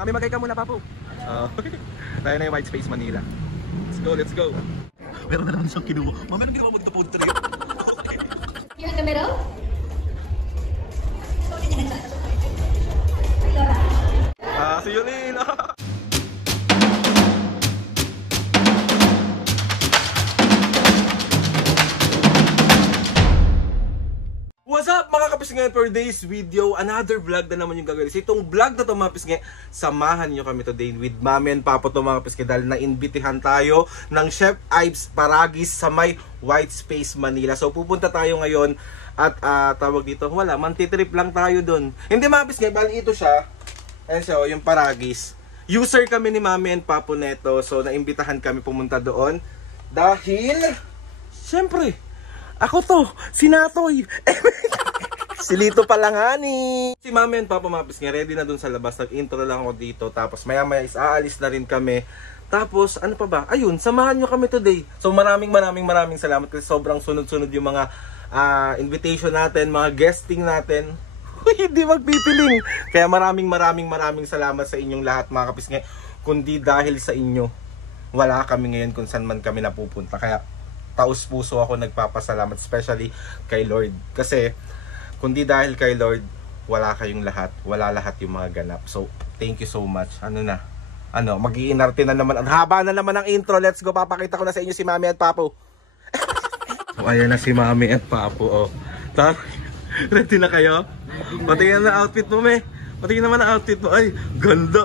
Mami, magay ka muna, Papo. Tayo na yung White Space Manila. Let's go, let's go. Meron na naman siyang kinuha. Mami, anong ginawa mo dito po dito rin? You're in the middle? Si Yulin! What's up mga kapisngay? For today's video, another vlog na naman yung gagawin. So itong vlog na ito mga kapisngay, samahan nyo kami today with Mami and Papo to mga kapisngay dahil naimbitihan tayo ng Chef Ives Paragis sa may White Space Manila. So pupunta tayo ngayon at tawag dito, wala, mantitrip lang tayo dun. Hindi mga kapisngay, bali ito siya. Ayan siya, yung Paragis. User kami ni Mami and Papo neto. So naimbitahan kami pumunta doon dahil, syempre, ako to, si Natoy. Si Lito pala nga ni. Si Mami and Papa Mapis nga, ready na dun sa labas. Nag-intro lang ako dito. Tapos maya maya is aalis na rin kami. Tapos ano pa ba? Ayun, samahan nyo kami today. So maraming salamat kasi sobrang sunod-sunod yung mga invitation natin, mga guesting natin. Hindi magpipiling. Kaya maraming salamat sa inyong lahat mga kapisngay. Kundi dahil sa inyo, wala kami ngayon kung saan man kami napupunta. Kaya taos puso ako nagpapasalamat, especially kay Lord. Kasi kundi dahil kay Lord, wala kayong lahat. Wala lahat yung mga ganap. So, thank you so much. Mag-iinarte na naman. Ang haba na naman ang intro. Let's go. Papakita ko na sa inyo si Mami at Papo. So, ayan na si Mami at Papo. Ready na kayo? Patingin na outfit mo, me. Patingin naman ang outfit mo. Ay, ganda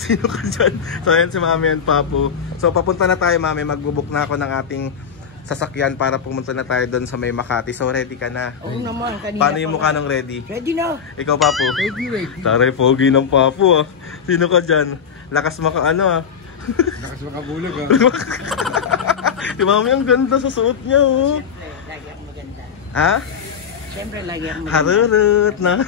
Sino ka dyan? So, ayan si Mami at Papo. So, papunta na tayo, Mami. Magbubuk na ako ng ating sasakyan para pumunta na tayo doon sa may Makati. So, ready ka na? Oo naman. Paano yung mukha ng ready? Ready na. Ikaw, Papo? Ready. Taray, pogi ng Papo, Sino ka dyan? Lakas maka Lakas makabulog, Si Mami, ang ganda sa suot niya, Siyempre, lagi ang maganda. Ha? Siyempre, lagi ang maganda. Harurut na.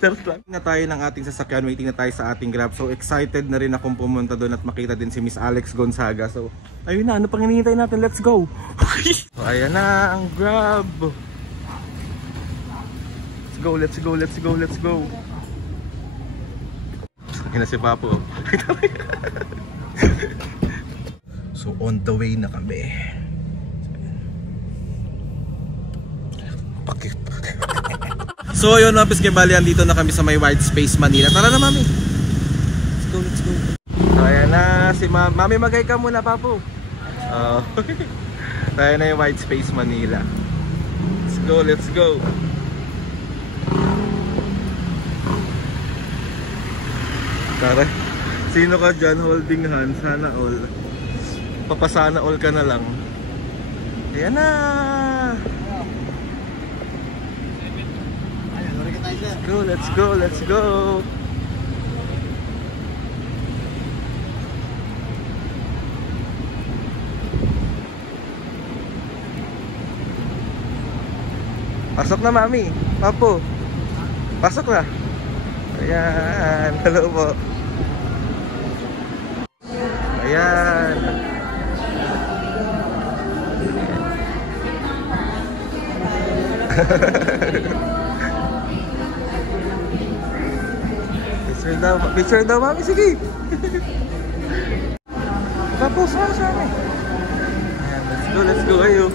Charot lang. Na tayo ng ating sasakyan, waiting na tayo sa ating Grab. So excited na rin akong pumunta doon at makita din si Miss Alex Gonzaga. So ayun na, ano pang hinihintay natin? Let's go. So ayan na ang Grab. Let's go. Ayan na si Papo. So on the way na kami. So yun mga Piskay Bali, andito na kami sa may White Space Manila. Tara na, Mami. Let's go. So ayan na si Mami, magay ka muna, Papo. Tayo na yung White Space Manila. Let's go. Tara. Sino ka dyan holding hands? Sana all. Papasana all ka na lang. Ayan na. Let's go. Pasok na, Mami. Papo. Pasok na. Ayan. Hello po. Ayan. Picture daw, Mami. Sige. Tapos mo sa amin. Let's go. Ayo.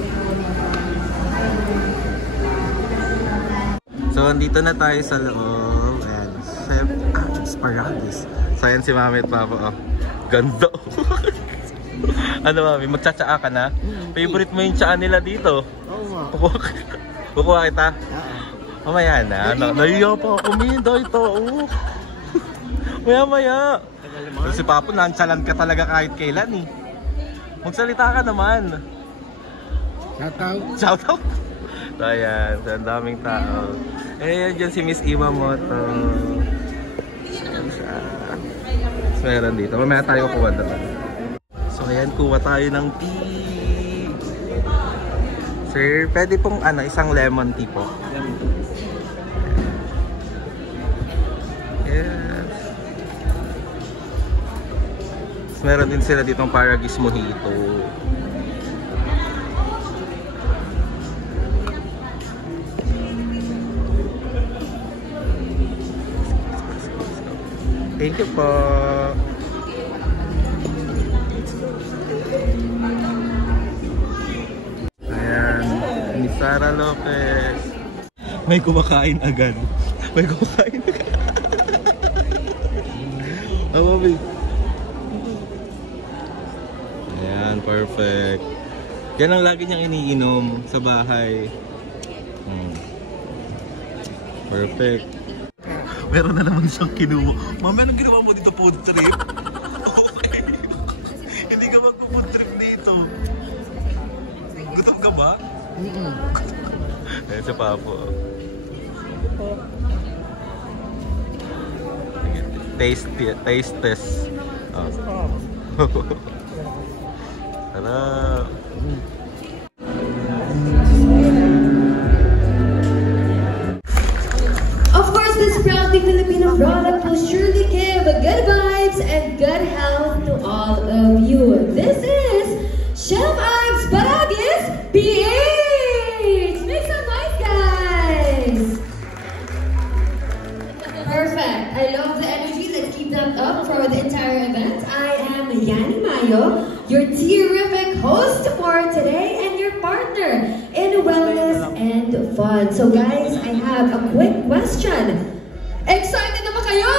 So, andito na tayo sa loob. And Chef Ives Paragis. So, ayan si Mami at Papa. Ganda. Ano, Mami? Magtsatsaa ka na? Favorite mo yung tsaa nila dito? Oo. Kukuha kita? Mamaya na. Nahiya pa ako, Minda. Ito. Maya. Si Papo, nonchalant ka talaga kahit kailan eh. Magsalita ka naman. Shoutout. So ayan, so, ang daming tao. Ayan dyan si Miss Ima Moto. Ayan siya. So meron dito. Mamaya tayo kuha naman. So ayan, kuha tayo ng tea. Sir, pwede pong isang lemon tea po. Yes. Meron din sila ditong Paragis Mojito. Thank you po. Ayan, ni Sara Lopez. May kumakain agad. May kumakain agad. Oh, babe. Ayan, perfect. Yan ang lagi niyang iniinom sa bahay. Perfect. Meron na naman siyang kinuha. Mami, anong ginawa mo dito? Food trip? Okay. Hindi ka magpo-food trip dito. Gutom ka ba? Ayan si Papo. Taste test. Oh. Sarap. Of course, this proudly Filipino product will surely give good vibes and good health to all of you. This is Chef Ives Baragis PH! Make some noise, guys! Perfect. I love the energy. Let's keep that up for the entire event. I am Yani Mayo, your terrific host for today and your partner in wellness and fun. So guys, I have a quick question. Excited na ba kayo?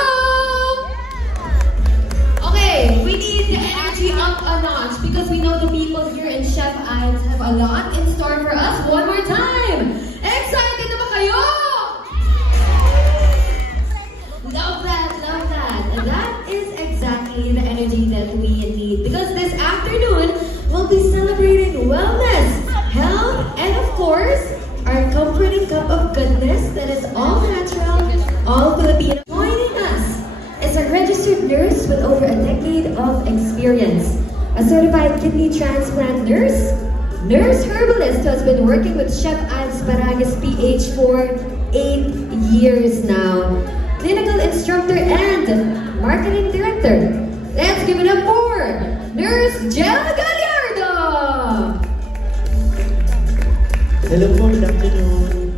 Okay, we need the energy up a notch because we know the people here in Chef Ives have a lot in store for us. One more time. Excited na ba kayo? Love that, love that. That is exactly the energy that we need because this afternoon we'll be celebrating wellness, health, and of course, our comforting cup of goodness that is all natural, all Filipino. Joining us is a registered nurse with over a decade of experience, a certified kidney transplant nurse, nurse herbalist who has been working with Chef Ives Baragis PH for 8 years now, clinical instructor and marketing director. Let's give it up for Nurse Jel Gallardo! Hello po, good afternoon.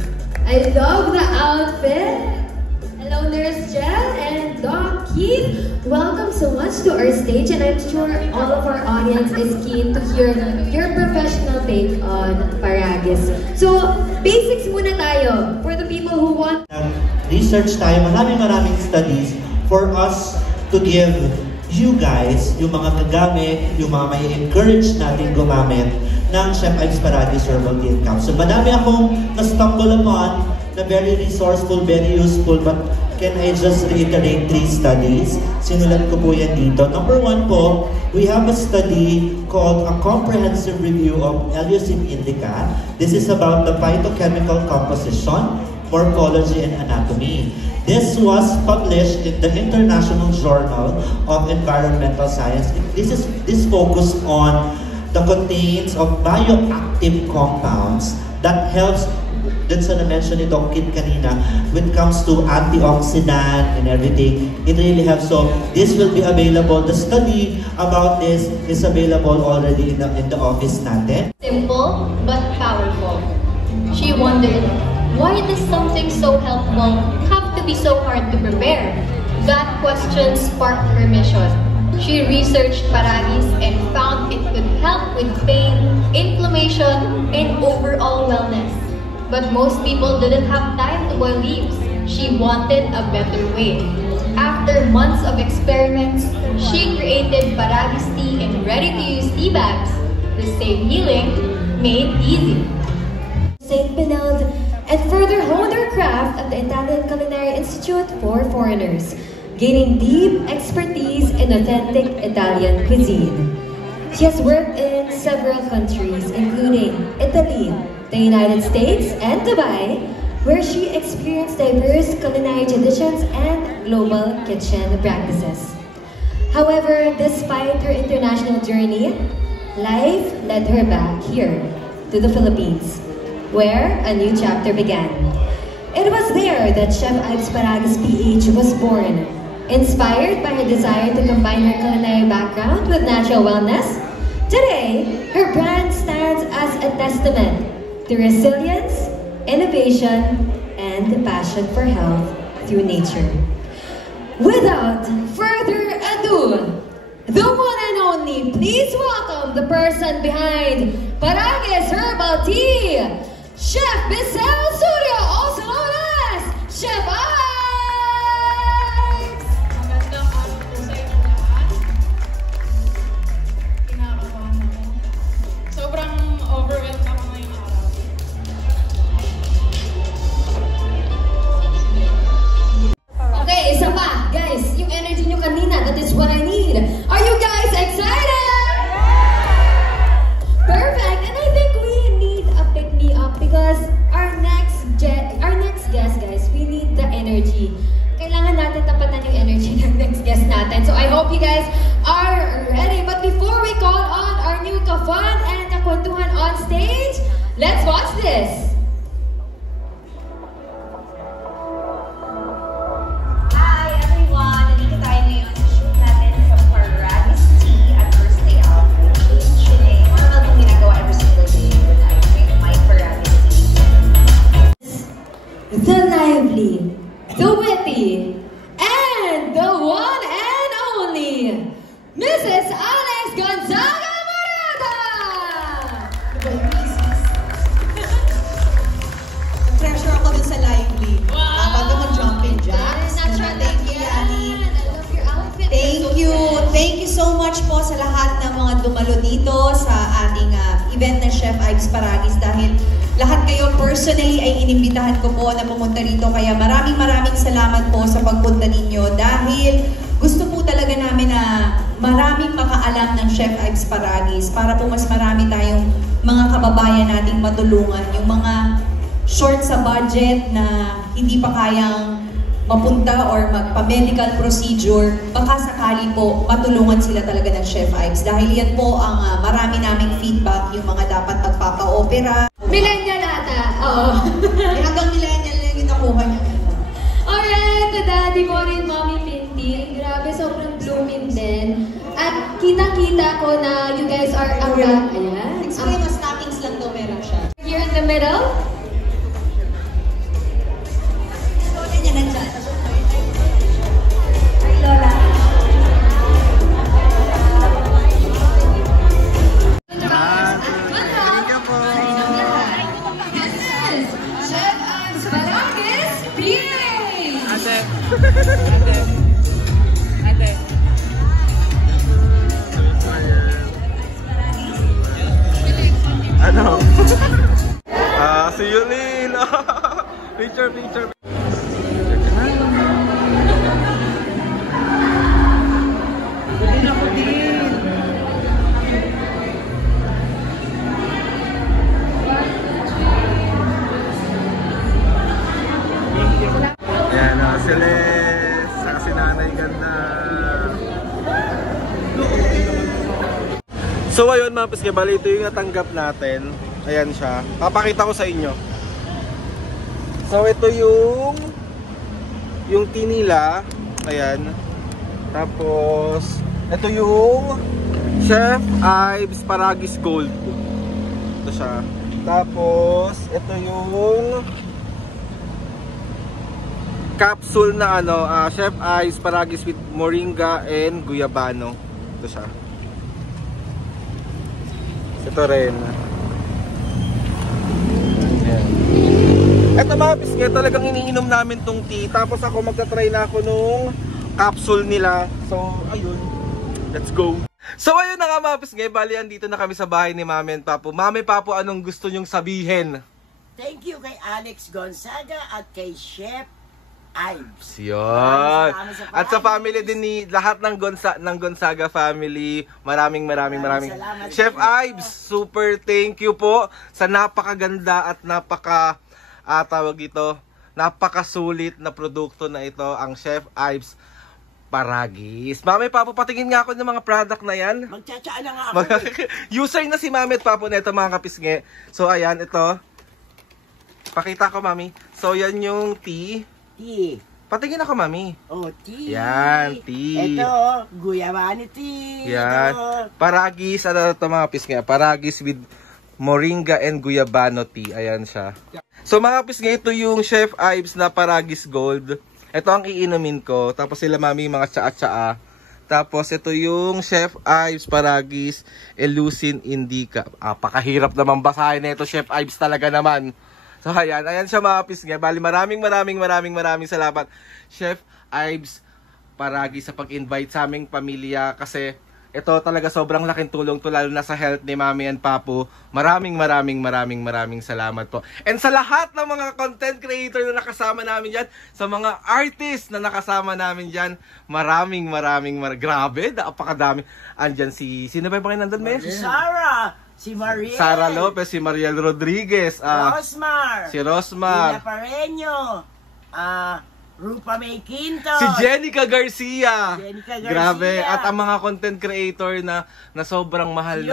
I love the outfit. Hello, Nurse Jel and Doc Keith. Welcome so much to our stage, and I'm sure all of our audience is keen to hear your professional take on Baragis. So, basics muna tayo for the people who want. Research tayo, maraming studies for us to give you guys, yung mga gagamit, yung mga may encourage natin gumamit ng Chef Ives Baragis Herbal Tea Capsule. Madami akong na-stumble upon na very resourceful, very useful, but can I just reiterate 3 studies? Sinulat ko po yan dito. Number 1 po, we have a study called A Comprehensive Review of Eleusine Indica. This is about the phytochemical composition, morphology, and anatomy. This was published in the International Journal of Environmental Science. This focus on the contains of bioactive compounds that helps, dun sa na-mention ni Doc Kit kanina, when it comes to antioxidant and everything, it really helps. So this will be available. The study about this is available already in the office natin. Simple but powerful. She wondered, why does something so helpful have to be so hard to prepare? That question sparked her mission. She researched Baragis and found it could help with pain, inflammation, and overall wellness. But most people didn't have time to boil leaves. She wanted a better way. After months of experiments, she created Baragis tea in ready-to-use tea bags. The same healing made easy. St. Benilde and further honed her craft at the Italian Culinary Institute for Foreigners, gaining deep expertise in authentic Italian cuisine. She has worked in several countries, including Italy, the United States, and Dubai, where she experienced diverse culinary traditions and global kitchen practices. However, despite her international journey, life led her back here to the Philippines, where a new chapter began. It was there that Chef Ives Baragis PH was born, inspired by her desire to combine her culinary background with natural wellness. Today, her brand stands as a testament to resilience, innovation, and the passion for health through nature. Without further ado, the one and only, please welcome the person behind Paragues Herbal Tea, Chef Bissell Surya, also known as Chef Ives! Magandang araw po sa inyo lahat. Kinakabahan ako. Sobrang overwhelmed ako ngayong araw. Okay, isa pa. Guys, yung energy nyo kanina, that is what I need. Are you guys excited? Perfect. And I think we need a pick-me-up because our next guest, guys, we need the energy. Kailangan natin tapatan yung energy ng next guest natin. So I hope you guys are ready. But before we call on our new ka-fun and kakwentuhan on stage, let's watch this. Hi everyone! Nandito tayo ngayon sa shoot natin sa Paragues Tea at first day out. Chilling. Normal kong ginagawa every single day when I drink my Paragues Tea. The lively, the witty, and the one and only, Mrs. Alex Gonzaga Morada! Pressure ako dun sa lively. Bago mag-jumping jacks. Thank you, Yani. I love your outfit. Thank you. Thank you so much po sa lahat ng mga dumalo dito sa ating event ng Chef Ives Paragues dahil lahat kayo personally ay inimbitahan ko po na pumunta rito. Kaya maraming salamat po sa pagpunta ninyo dahil gusto po talaga namin na maraming makaalam ng Chef Ives Paragues para po mas marami tayong mga kababayan nating matulungan. Yung mga short sa budget na hindi pa kayang mapunta or magpa-medical procedure, baka sakali po matulungan sila talaga ng Chef Ives. Dahil yan po ang marami naming feedback, yung mga dapat magpapa-opera. Millennial ata. Oo. Hanggang millennial lang yung nakuha niya. Alright, the daddy mo rin, Mommy Pintil. Grabe, sobrang blooming din. At kitang-kita ko na you guys are ayan. Explain mo, stockings lang daw meron siya. Here in the middle. Lola niya nandyan. Ay, Lola. Chef Ives Paragues, please! Ate. Ano? Si Yulin! Picture. Ako din. Ayan, si Les, saka si Nanay Ganda. So ayun mga piske, bali ito yung natanggap natin. Ayan siya. Papakita ko sa inyo. So ito yung tea nila. Ayan. Tapos ito yung Chef Ives Paragues Gold. Ito siya. Tapos ito yung capsule na Chef Ives Paragues with moringa and guyabano. Ito siya. Ito rin. Ayan. Ito mga piske, talagang iniinom namin tong tea. Tapos ako magta-try na ako nung capsule nila. So, ayun. Let's go. So, ayun na nga mga piske. Bali, andito na kami sa bahay ni Mami and Papo. Mami, Papo, anong gusto nyong sabihin? Thank you kay Alex Gonzaga at kay Chef Ives. Yun. Salamat At sa family din ni lahat ng Gonzaga family, maraming salamat. Chef Ives, super thank you po sa napakaganda at napakasulit na produkto na ito, ang Chef Ives Paragues. Mami, Papo, patingin nga ako ng mga product na yan. Magtsatsa na nga ako. User na si Mami at Papo na ito, mga kapisnge. So ayan, ito. Pakita ko, Mami. So yan yung tea. Tea. Patingin ako, Mami. Oh, tea. Yan, tea. Ito, guyabani tea. Yan. Ito. Paragues, ano ito mga pisnge? Paragues with moringa and guyabano tea. Ayan siya. So mga pisnge, ito yung Chef Ives na Paragues Gold. Ito ang iinumin ko. Tapos sila mami mga tsaa-tsaa. Tapos ito yung Chef Ives Paragis Elucin Indica. Pakahirap naman basahin na ito, Chef Ives talaga naman. So ayan siya mga pisngi. Bali maraming salamat Chef Ives Paragis sa pag-invite sa aming pamilya kasi ito talaga sobrang laking tulong to lalo na sa health ni Mami and Papu. Maraming salamat po. And sa lahat ng mga content creator na nakasama namin dyan, sa mga artist na nakasama namin dyan, maraming grabe, napakadami. Andyan sino ba yung pakinandun, Mes? Si Sarah, si Mariel, Sara Lopez, si Mariel Rodriguez, Rosmar, si Rosmar, Lina Pareño, Rupa May Quinto, si Jenica Garcia. Jenica Garcia. Grabe. At ang mga content creator na sobrang mahal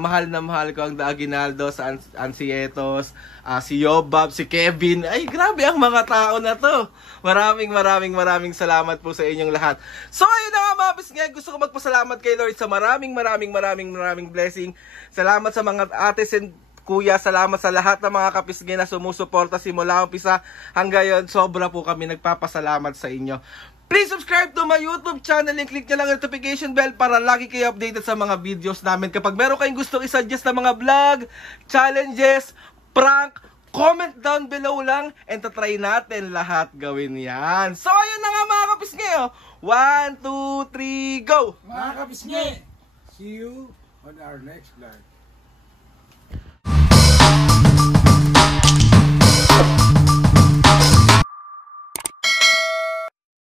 mahal na mahal ko ang Aguinaldo, sa Ansietos, si Yobab, si Kevin. Ay, grabe ang mga tao na to. Maraming salamat po sa inyong lahat. So, ayun na nga mga pisngi. Gusto ko magpasalamat kay Lord sa maraming blessing. Salamat sa mga ates and kuya, salamat sa lahat ng mga kapisngi na sumusuporta simula umpisa hanggang ngayon. Sobra po kami nagpapasalamat sa inyo. Please subscribe to my YouTube channel and click nyo lang ang notification bell para lagi kayo updated sa mga videos namin. Kapag meron kayong gustong isuggest na mga vlog, challenges, prank, comment down below lang and tatry natin lahat gawin yan. So ayun na nga mga kapisngi. 1, 2, 3, go! Mga kapisngi, See you on our next vlog.